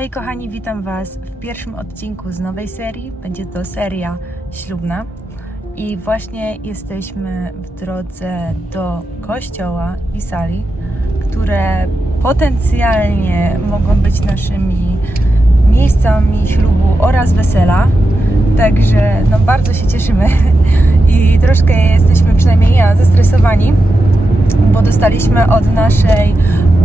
Hej kochani, witam Was w pierwszym odcinku z nowej serii. Będzie to seria ślubna. I właśnie jesteśmy w drodze do kościoła i sali, które potencjalnie mogą być naszymi miejscami ślubu oraz wesela. Także no bardzo się cieszymy i troszkę jesteśmy, przynajmniej ja, zestresowani bo dostaliśmy od naszej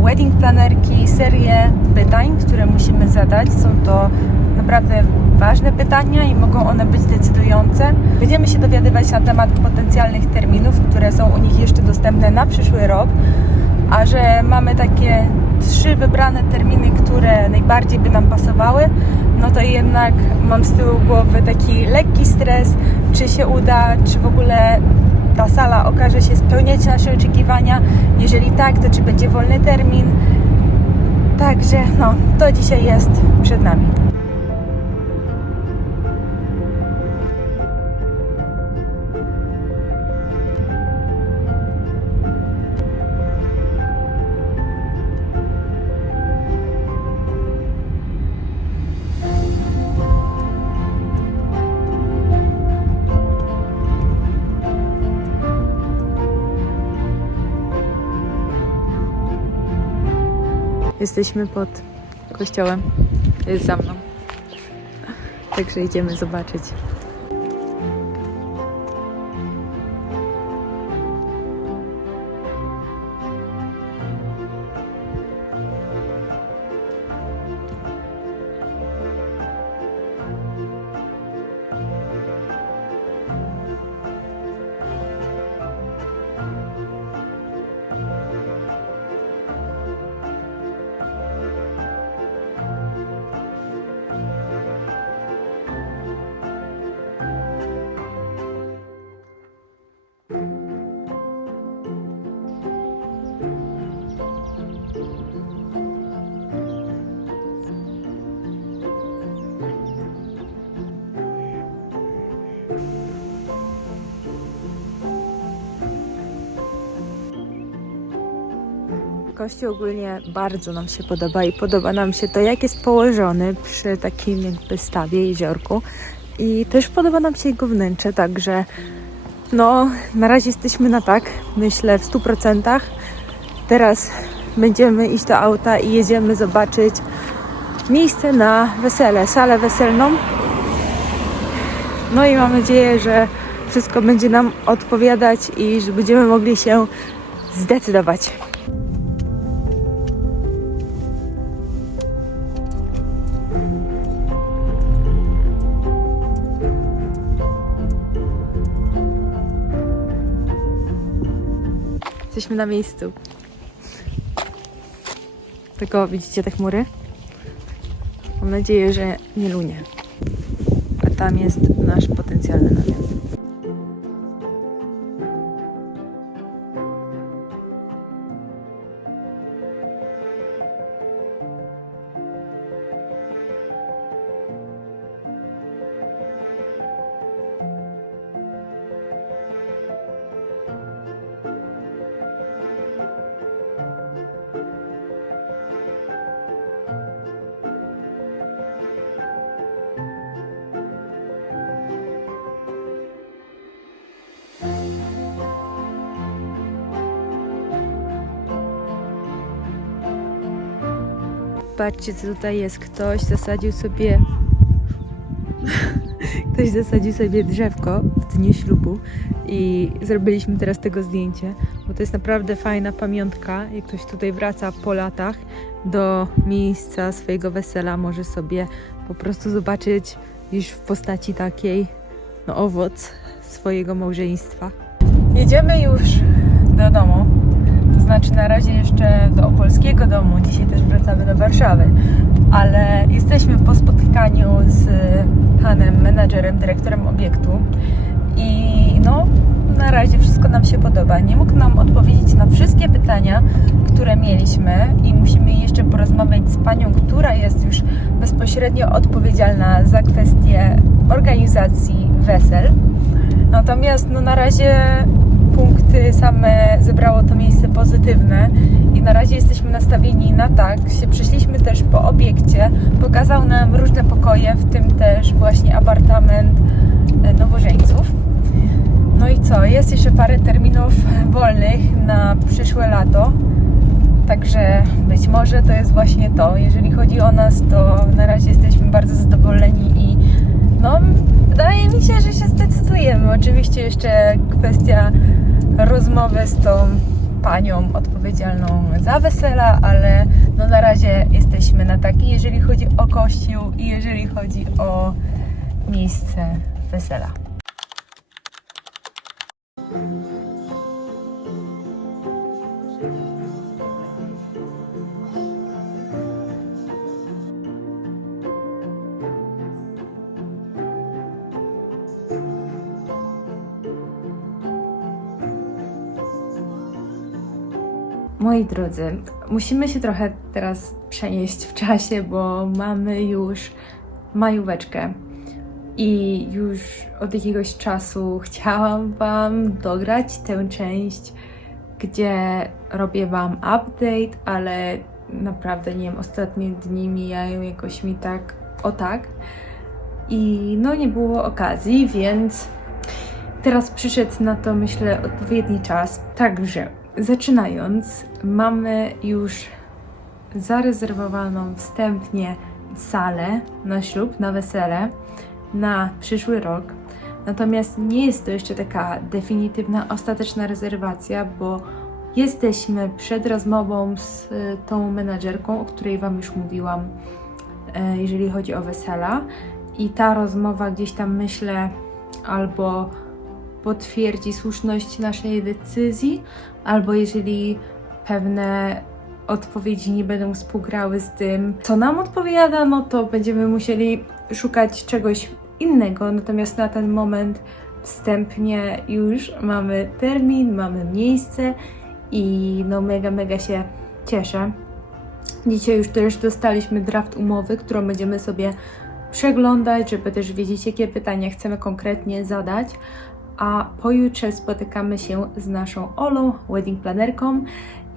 wedding planerki serię pytań, które musimy zadać. Są to naprawdę ważne pytania i mogą one być decydujące. Będziemy się dowiadywać na temat potencjalnych terminów, które są u nich jeszcze dostępne na przyszły rok, a że mamy takie trzy wybrane terminy, które najbardziej by nam pasowały, no to jednak mam z tyłu głowy taki lekki stres, czy się uda, czy w ogóle ta sala okaże się spełniać nasze oczekiwania. Jeżeli tak, to czy będzie wolny termin. Także no, to dzisiaj jest przed nami. Jesteśmy pod kościołem. Jest za mną. Także idziemy zobaczyć. Kościół ogólnie bardzo nam się podoba i podoba nam się to, jak jest położony przy takim jakby stawie, jeziorku. I też podoba nam się jego wnętrze, także no, na razie jesteśmy na tak, myślę w 100%. Teraz będziemy iść do auta i jedziemy zobaczyć miejsce na wesele, salę weselną. No i mam nadzieję, że wszystko będzie nam odpowiadać i że będziemy mogli się zdecydować. Jesteśmy na miejscu. Tylko widzicie te chmury? Mam nadzieję, że nie lunie. A tam jest nasz potencjalny namiot. Patrzcie, co tutaj jest. Ktoś zasadził sobie. Ktoś zasadził sobie drzewko w dniu ślubu i zrobiliśmy teraz tego zdjęcie, bo to jest naprawdę fajna pamiątka. Jak ktoś tutaj wraca po latach do miejsca swojego wesela, może sobie po prostu zobaczyć już w postaci takiej no, owoc swojego małżeństwa. Jedziemy już do domu. Znaczy na razie jeszcze do opolskiego domu, dzisiaj też wracamy do Warszawy, ale jesteśmy po spotkaniu z panem menadżerem, dyrektorem obiektu i no na razie wszystko nam się podoba. Nie mógł nam odpowiedzieć na wszystkie pytania, które mieliśmy i musimy jeszcze porozmawiać z panią, która jest już bezpośrednio odpowiedzialna za kwestię organizacji wesel. Natomiast no, na razie punkty same zebrało to miejsce pozytywne i na razie jesteśmy nastawieni na tak. Się przeszliśmy też po obiekcie, pokazał nam różne pokoje, w tym też właśnie apartament e, nowożeńców. No i co? Jest jeszcze parę terminów wolnych na przyszłe lato. Także być może to jest właśnie to. Jeżeli chodzi o nas, to na razie jesteśmy bardzo zadowoleni i no, wydaje mi się, że się zdecydujemy. Oczywiście jeszcze kwestia rozmowy z tą panią odpowiedzialną za wesela, ale no na razie jesteśmy na takiej, jeżeli chodzi o kościół i jeżeli chodzi o miejsce wesela. Moi drodzy, musimy się trochę teraz przenieść w czasie, bo mamy już majóweczkę i już od jakiegoś czasu chciałam Wam dograć tę część, gdzie robię Wam update, ale naprawdę nie wiem, ostatnie dni mijają jakoś mi tak o tak i no nie było okazji, więc teraz przyszedł na to myślę odpowiedni czas. Także zaczynając, mamy już zarezerwowaną wstępnie salę na ślub, na wesele na przyszły rok. Natomiast nie jest to jeszcze taka definitywna, ostateczna rezerwacja, bo jesteśmy przed rozmową z y, tą menadżerką, o której Wam już mówiłam, e, jeżeli chodzi o wesela. I ta rozmowa gdzieś tam myślę albo potwierdzi słuszność naszej decyzji, albo jeżeli pewne odpowiedzi nie będą współgrały z tym, co nam odpowiada, no to będziemy musieli szukać czegoś innego. Natomiast na ten moment wstępnie już mamy termin, mamy miejsce i no mega, mega się cieszę. Dzisiaj już też dostaliśmy draft umowy, którą będziemy sobie przeglądać, żeby też wiedzieć, jakie pytania chcemy konkretnie zadać. A pojutrze spotykamy się z naszą Olą, wedding planerką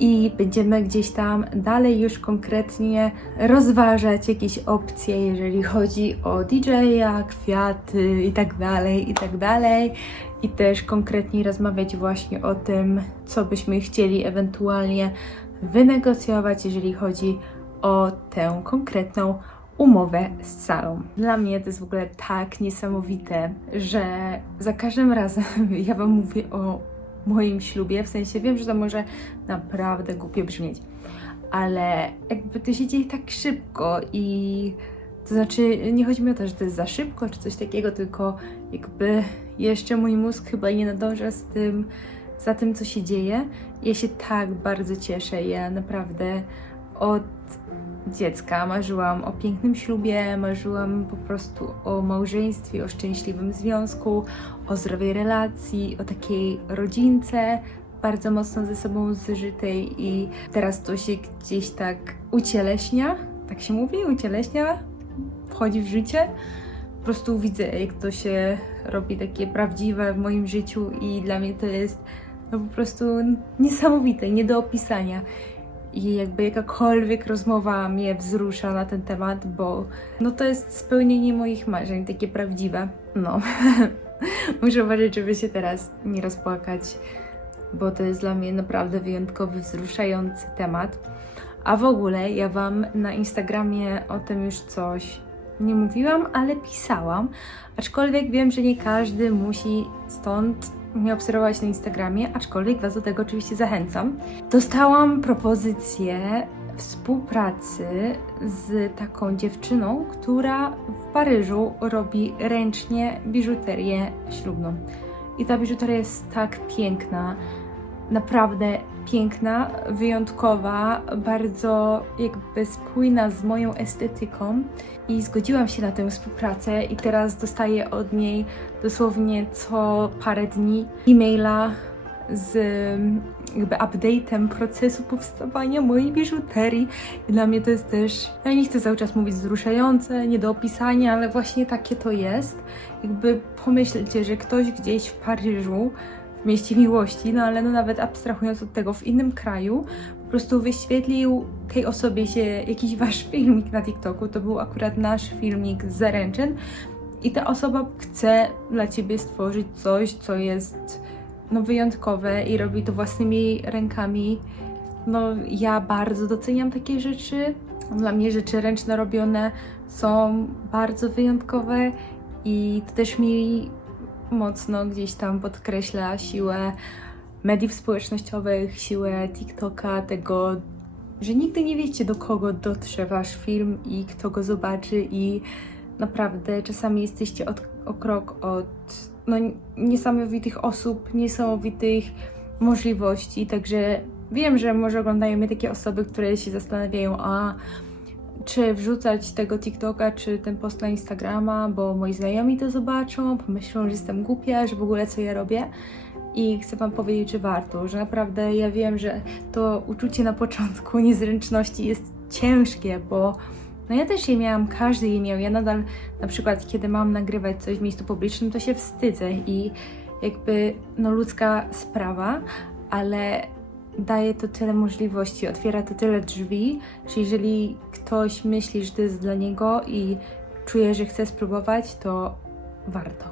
i będziemy gdzieś tam dalej już konkretnie rozważać jakieś opcje, jeżeli chodzi o DJ-a, kwiaty i tak dalej, i tak dalej. I też konkretniej rozmawiać właśnie o tym, co byśmy chcieli ewentualnie wynegocjować, jeżeli chodzi o tę konkretną umowę z salą. Dla mnie to jest w ogóle tak niesamowite, że za każdym razem ja Wam mówię o moim ślubie, w sensie wiem, że to może naprawdę głupio brzmieć, ale jakby to się dzieje tak szybko i to znaczy nie chodzi mi o to, że to jest za szybko czy coś takiego, tylko jakby jeszcze mój mózg chyba nie nadąża z tym, za tym, co się dzieje. Ja się tak bardzo cieszę. Ja naprawdę od dziecka marzyłam o pięknym ślubie, marzyłam po prostu o małżeństwie, o szczęśliwym związku, o zdrowej relacji, o takiej rodzince bardzo mocno ze sobą zżytej i teraz to się gdzieś tak ucieleśnia, tak się mówi, ucieleśnia, wchodzi w życie. Po prostu widzę, jak to się robi takie prawdziwe w moim życiu i dla mnie to jest no po prostu niesamowite, nie do opisania. I jakby jakakolwiek rozmowa mnie wzrusza na ten temat, bo no to jest spełnienie moich marzeń, takie prawdziwe. No, muszę uważać, żeby się teraz nie rozpłakać, bo to jest dla mnie naprawdę wyjątkowy, wzruszający temat. A w ogóle ja Wam na Instagramie o tym już coś nie mówiłam, ale pisałam. Aczkolwiek wiem, że nie każdy musi stąd mnie obserwować na Instagramie, aczkolwiek Was do tego oczywiście zachęcam. Dostałam propozycję współpracy z taką dziewczyną, która w Paryżu robi ręcznie biżuterię ślubną. I ta biżuteria jest tak piękna, naprawdę piękna, wyjątkowa, bardzo jakby spójna z moją estetyką i zgodziłam się na tę współpracę i teraz dostaję od niej dosłownie co parę dni e-maila z jakby update'em procesu powstawania mojej biżuterii. I dla mnie to jest też, ja nie chcę cały czas mówić wzruszające, nie do opisania, ale właśnie takie to jest. Jakby pomyślcie, że ktoś gdzieś w Paryżu w mieście miłości, no ale no nawet abstrahując od tego, w innym kraju, po prostu wyświetlił tej osobie się jakiś wasz filmik na TikToku, to był akurat nasz filmik z zaręczyn i ta osoba chce dla ciebie stworzyć coś, co jest no, wyjątkowe i robi to własnymi rękami. No, ja bardzo doceniam takie rzeczy. Dla mnie rzeczy ręczne robione są bardzo wyjątkowe i to też mi mocno gdzieś tam podkreśla siłę mediów społecznościowych, siłę TikToka, tego, że nigdy nie wiecie do kogo dotrze wasz film i kto go zobaczy i naprawdę czasami jesteście od, o krok od no, niesamowitych osób, niesamowitych możliwości, także wiem, że może oglądają mnie takie osoby, które się zastanawiają, a czy wrzucać tego TikToka, czy ten post na Instagrama, bo moi znajomi to zobaczą, pomyślą, że jestem głupia, że w ogóle co ja robię. I chcę Wam powiedzieć, że warto, że naprawdę ja wiem, że to uczucie na początku niezręczności jest ciężkie, bo no ja też je miałam, każdy je miał. Ja nadal na przykład, kiedy mam nagrywać coś w miejscu publicznym, to się wstydzę i jakby no ludzka sprawa, ale daje to tyle możliwości, otwiera to tyle drzwi, że jeżeli ktoś myśli, że to jest dla niego i czuje, że chce spróbować, to warto.